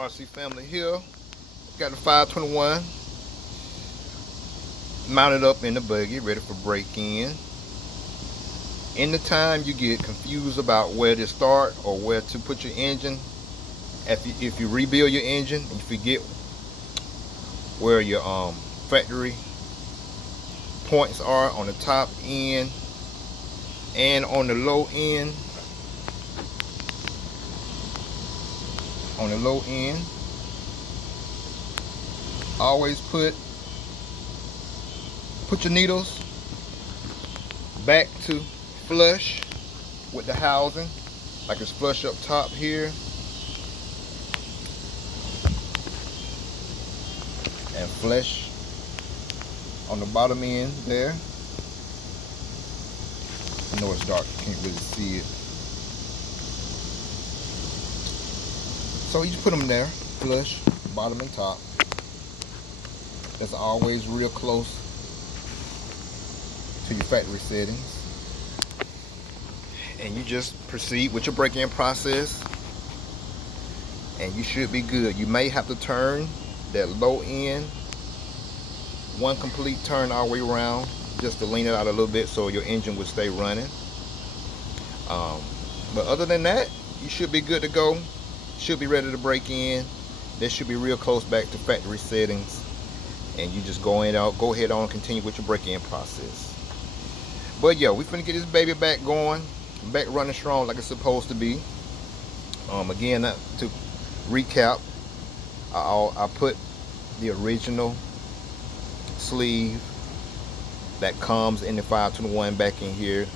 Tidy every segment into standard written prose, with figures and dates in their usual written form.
RC family here. Got the 521 mounted up in the buggy, ready for break-in. In the time you get confused about where to start or where to put your engine, if you rebuild your engine and you forget where your factory points are on the top end and on the low end, always put your needles back to flush with the housing, like it's flush up top here and flush on the bottom end there. I know it's dark, you can't really see it. So you just put them there, flush, bottom and top. That's always real close to your factory settings. And you just proceed with your break-in process and you should be good. You may have to turn that low end one complete turn all the way around just to lean it out a little bit so your engine will stay running. But other than that, you should be good to go. Should be ready to break in. This should be real close back to factory settings, and you just go ahead on and continue with your break-in process. But yeah, we finna get this baby back going, back running strong like it's supposed to be. Again, to recap, I put the original sleeve that comes in the 521 back in here.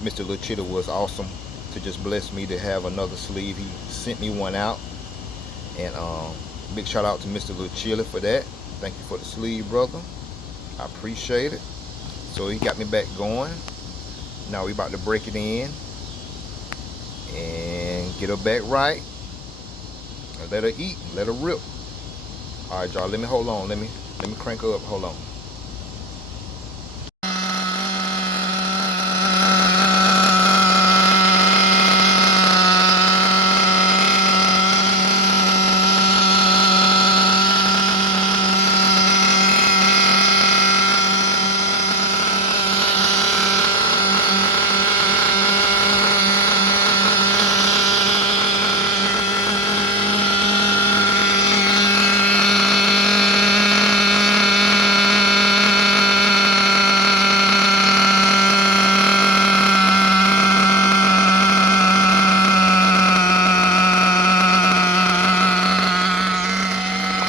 Mr. Luchita was awesome to just bless me to have another sleeve. He sent me one out, and big shout out to Mr. Luchita for that. Thank you for the sleeve, brother. I appreciate it. So he got me back going. Now we about to break it in and get her back right. Let her eat, let her rip. All right, y'all. Let me hold on. Let me crank her up. Hold on.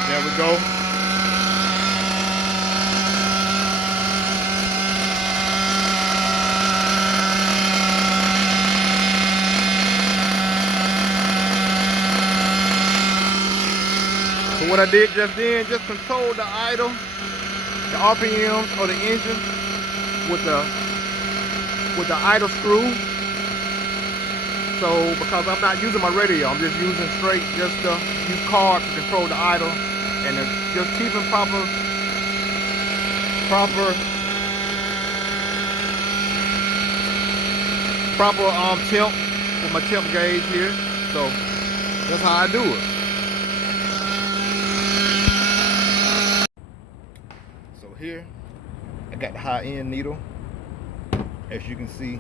There we go. So what I did just then, just control the idle, the RPMs or the engine with the idle screw. So because I'm not using my radio, I'm just using straight, just use carb to control the idle, and just keeping proper temp with my temp gauge here. So that's how I do it. So here I got the high end needle, as you can see,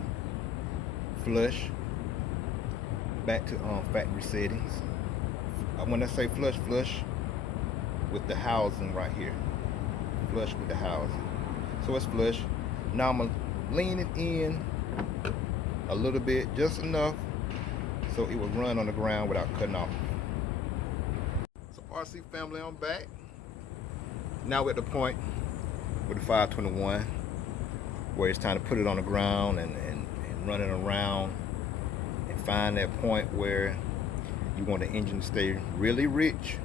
flush back to factory settings. When I say flush with the housing right here, flush with the housing. So it's flush. Now I'm gonna lean it in a little bit, just enough so it will run on the ground without cutting off. So RC family, I'm back. Now we're at the point with the 521 where it's time to put it on the ground and run it around and find that point where you want the engine to stay really rich,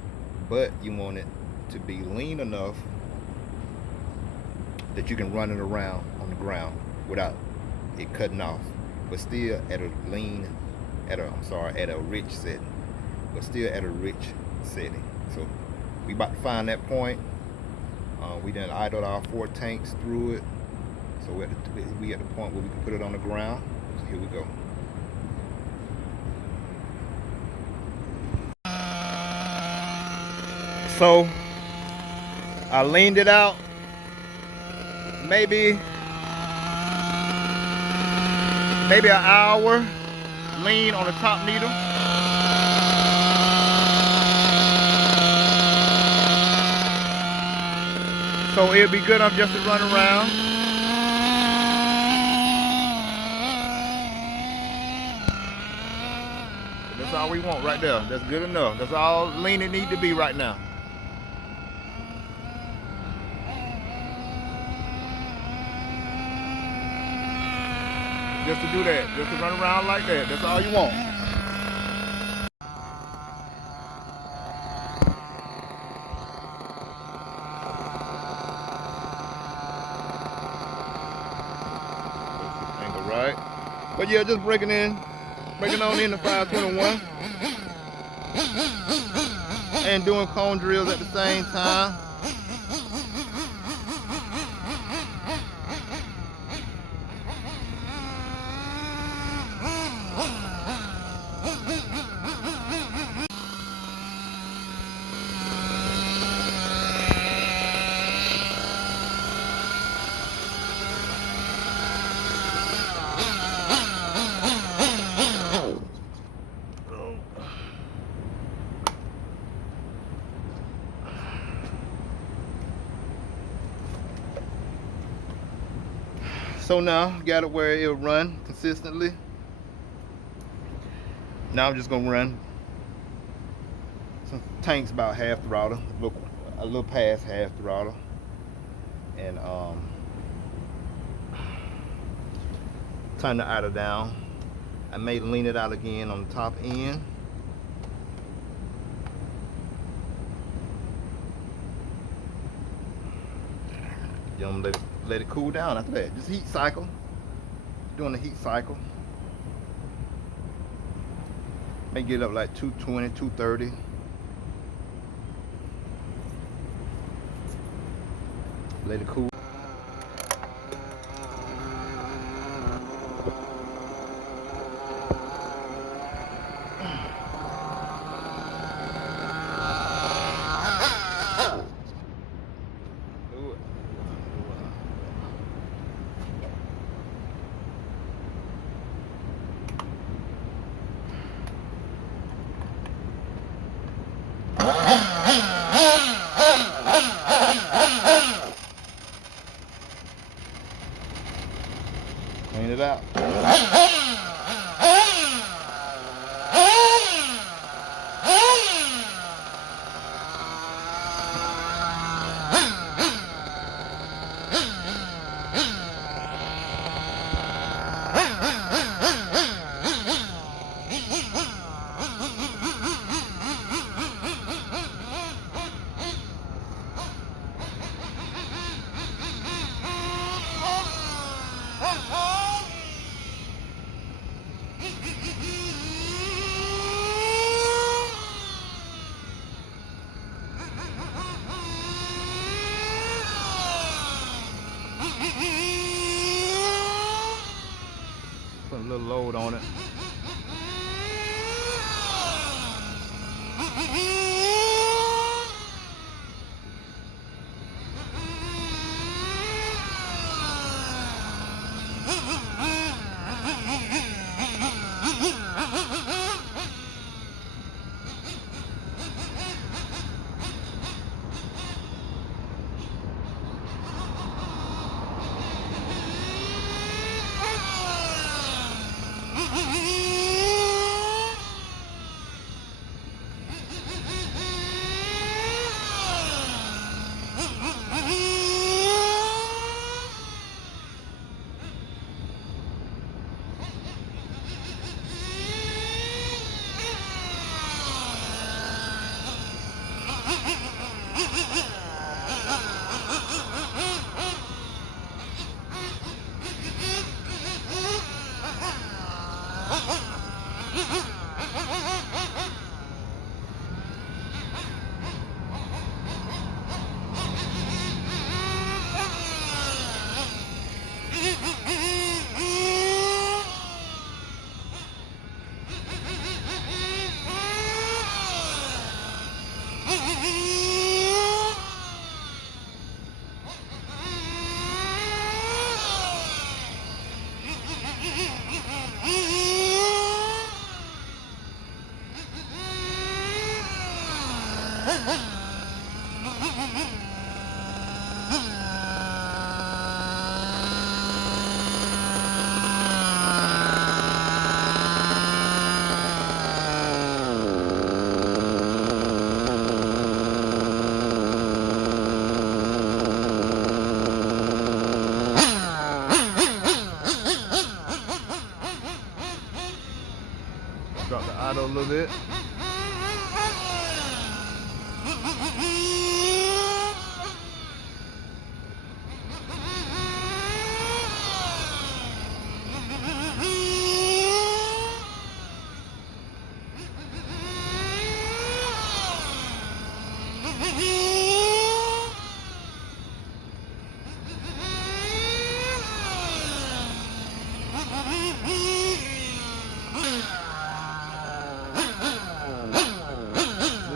but you want it to be lean enough that you can run it around on the ground without it cutting off, but still at a rich setting, but still at a rich setting. So we about to find that point. We done idled our 4 tanks through it, so we at the point where we can put it on the ground. So here we go. So I leaned it out, maybe an hour, lean on the top needle. So it'll be good enough just to run around. That's all we want right there. That's good enough. That's all lean it need to be right now. Just to do that, just to run around like that. That's all you want. Angle right. But yeah, just breaking on in the 521. And doing cone drills at the same time. So now, got it where it'll run consistently. Now I'm just gonna run some tanks about half throttle, a little past half throttle, and turn the idle down. I may lean it out again on the top end. Then let it cool down after that. Just heat cycle. Doing the heat cycle. May get up like 220, 230. Let it cool. Clean it out. Put a little load on it. Drop the idle a little bit.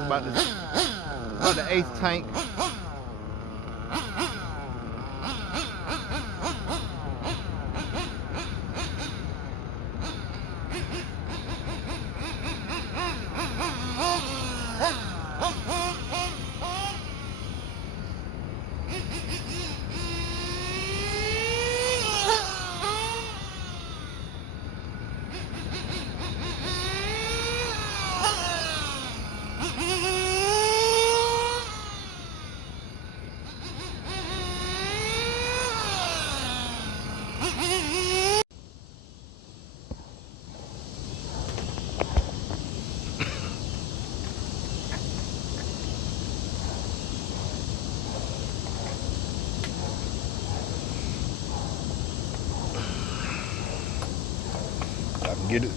About the eighth tank. I can get it.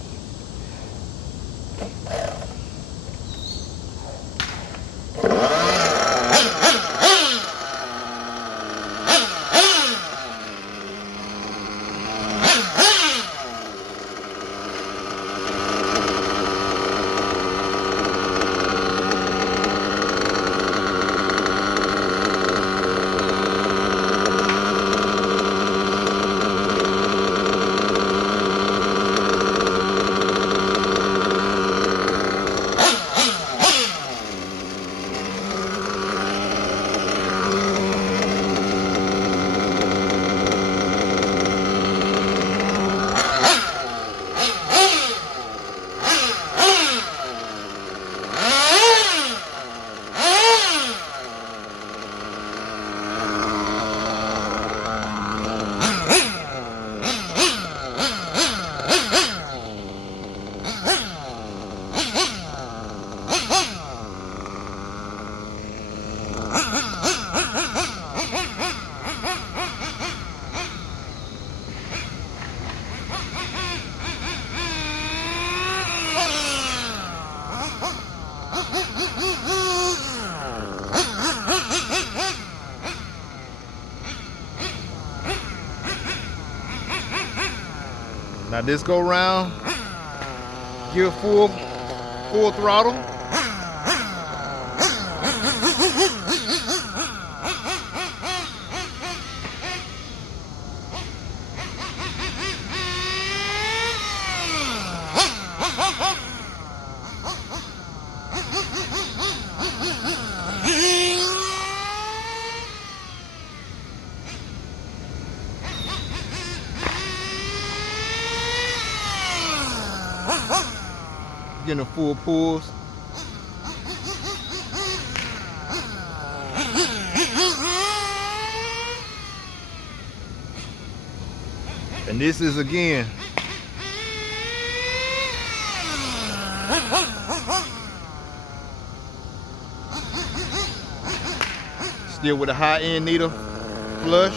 Now this go round, give full throttle. Getting the full pulls. And this is again still with a high end needle flush.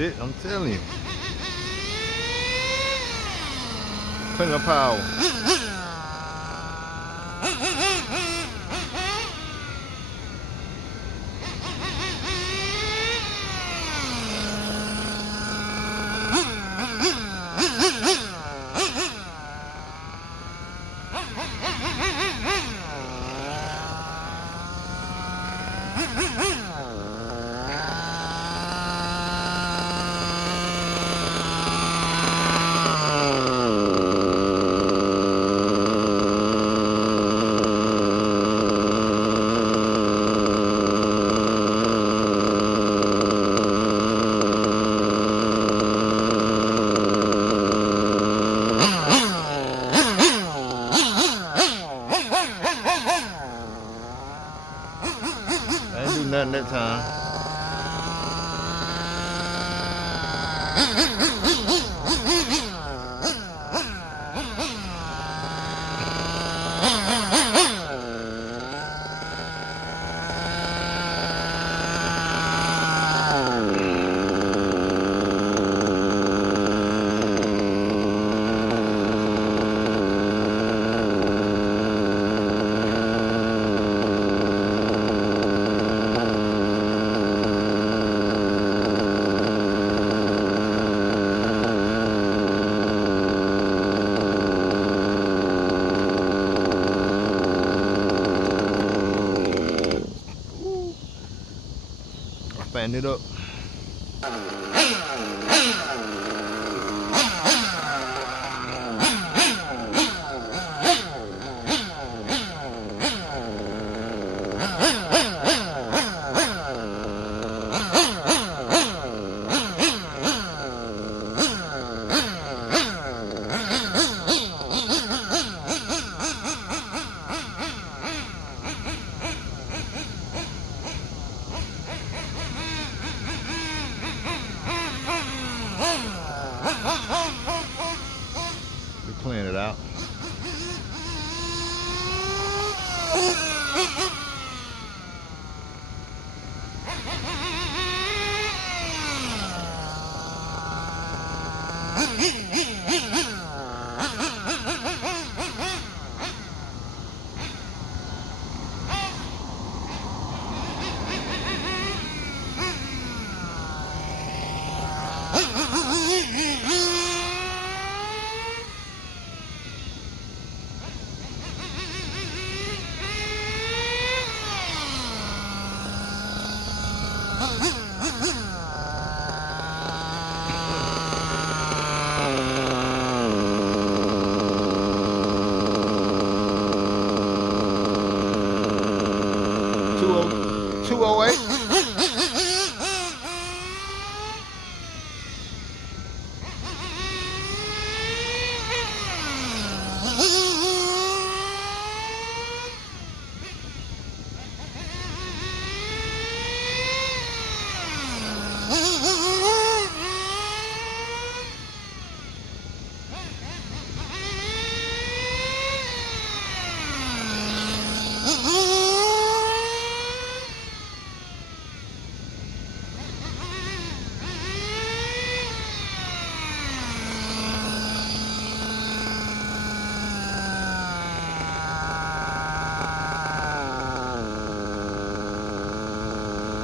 it, I'm telling you. Plenty of power. I didn't do nothing that time. I fan it up. We're cleaning it out. Two oh eight.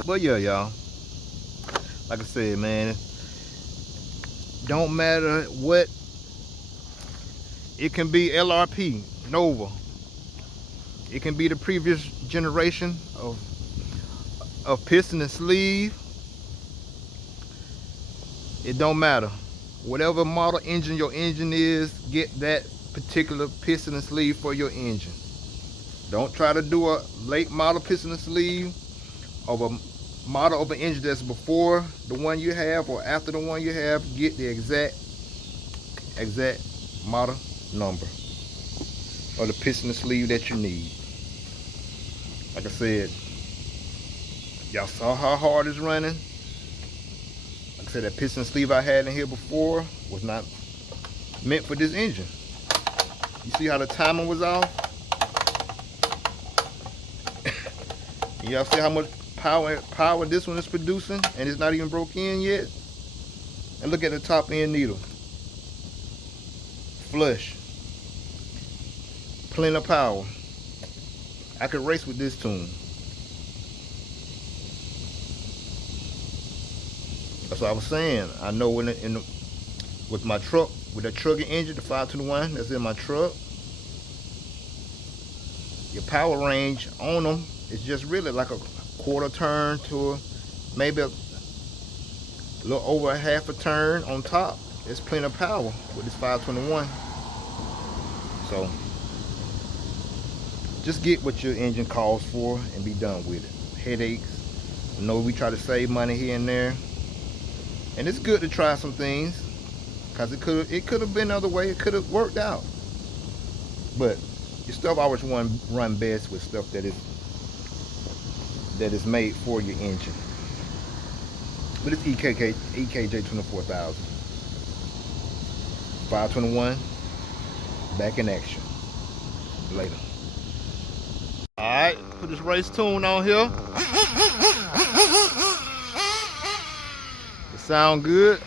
But yeah, y'all, like I said, man, don't matter what, it can be LRP, Nova, it can be the previous generation of piston and sleeve. It don't matter. Whatever model engine your engine is, get that particular piston and sleeve for your engine. Don't try to do a late model piston and sleeve of a model of an engine that's before the one you have or after the one you have. Get the exact model number of the piston and sleeve that you need. Like I said, y'all saw how hard it's running. Like I said, that piston sleeve I had in here before was not meant for this engine. You see how the timing was off? Y'all see how much power this one is producing, and it's not even broke in yet? And look at the top end needle. Flush. Plenty of power. I could race with this tune. That's what I was saying. I know with my truck, with that trucking engine, the 521 that's in my truck, your power range on them is just really like a quarter turn to maybe a little over a half a turn on top. There's plenty of power with this 521. So just get what your engine calls for and be done with it. Headaches. I know we try to save money here and there, and it's good to try some things, because it could have been another way. It could have worked out. But your stuff always run best with stuff that is made for your engine. But it's EKJ 24000. 521 back in action. Later. Alright, put this race tune on here. It sound good.